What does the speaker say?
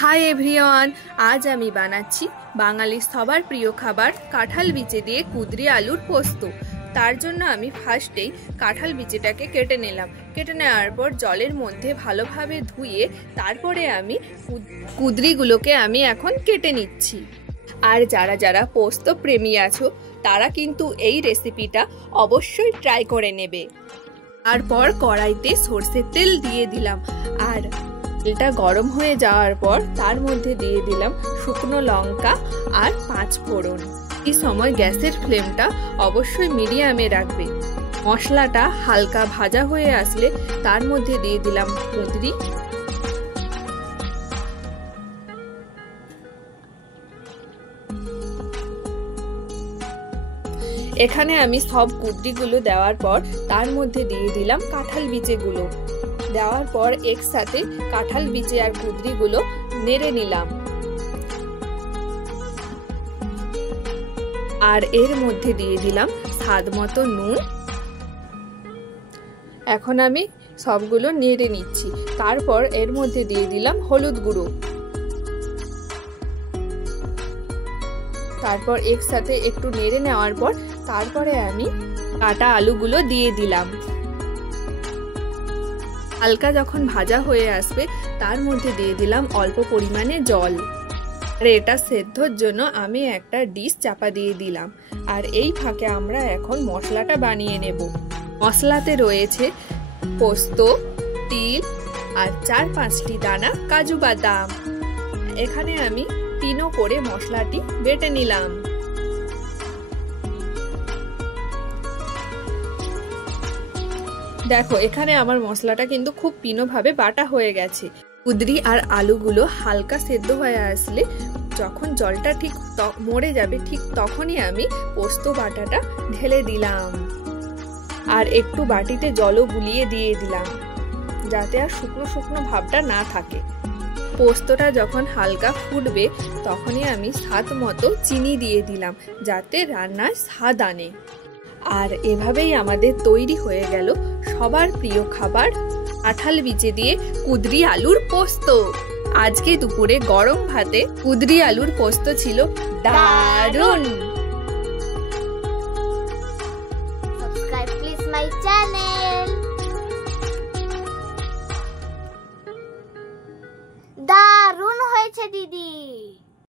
Hi everyone, আজ আমি বানাচ্ছি বাঙালির সবার প্রিয় খাবার কাঁঠাল বিচে দিয়ে কুঁদরি আলুর পোস্ত। তার জন্য আমি ফার্স্টেই কাঁঠাল বিচেটাকে কেটে নিলাম। কেটে নেওয়ার পর জলের মধ্যে ভালোভাবে ধুয়ে তারপরে আমি কুঁদরিগুলোকে আমি এখন কেটে নিচ্ছি। আর যারা যারা পোস্ত প্রেমী আছো তারা কিন্তু এই রেসিপিটা অবশ্যই ট্রাই করে নেবে। তারপর কড়াইতে সরষের তেল দিয়ে দিলাম, আর তেলটা গরম হয়ে যাওয়ার পর তার মধ্যে দিয়ে দিলাম শুকনো লঙ্কা আর 5 ফোড়ন। এই সময় গ্যাসের ফ্লেমটা অবশ্যই মিডিয়ামে রাখবে। মশলাটা হালকা ভাজা হয়ে আসলে তার মধ্যে দিয়ে দিলাম কুঁদরি, এখানে আমি সব কুঁদরিগুলো দেওয়ার পর তার মধ্যে দিয়ে দিলাম কাঁঠাল বিচেগুলো। দেওয়ার পর একসাথে কাঁঠাল বিচে আর কুঁদরিগুলো নেড়ে নিলাম। আর এর মধ্যে দিয়ে দিলাম স্বাদ মতো নুন। এখন আমি সবগুলো নেড়ে নিচ্ছি। তারপর এর মধ্যে দিয়ে দিলাম হলুদ গুঁড়ো। তারপর একসাথে একটু নেড়ে নেওয়ার পর তারপরে আমি কাটা আলুগুলো দিয়ে দিলাম। হালকা যখন ভাজা হয়ে আসবে তার মধ্যে দিয়ে দিলাম অল্প পরিমাণে জল। আর এটা সেদ্ধর জন্য আমি একটা ডিশ চাপা দিয়ে দিলাম। আর এই ফাঁকে আমরা এখন মশলাটা বানিয়ে নেব। মশলাতে রয়েছে পোস্ত, তিল আর 4-5টি দানা কাজু বাদাম। এখানে আমি পিনো করে মশলাটি বেটে নিলাম। দেখো এখানে আমার মশলাটা কিন্তু খুব পিনোভাবে বাটা হয়ে গেছে। কুঁদরি আর আলুগুলো হালকা সেদ্ধ হয়ে আসলে যখন জলটা ঠিক মরে যাবে ঠিক তখনই আমি পোস্ত বাটাটা ঢেলে দিলাম। আর একটু বাটিতে জলও গুলিয়ে দিয়ে দিলাম যাতে আর শুকনো শুকনো ভাবটা না থাকে। পোস্তটা যখন হালকা ফুটবে তখনই আমি স্বাদ মতো চিনি দিয়ে দিলাম যাতে রান্নায় স্বাদ আনে। আর এভাবেই আমাদের তৈরি হয়ে গেল সবার প্রিয় খাবার কাঁঠাল বিচে দিয়ে কুঁদরি আলুর পোস্ত। আজকে দুপুরে গরম ভাতে কুঁদরি আলুর পোস্ত ছিল দারুণ।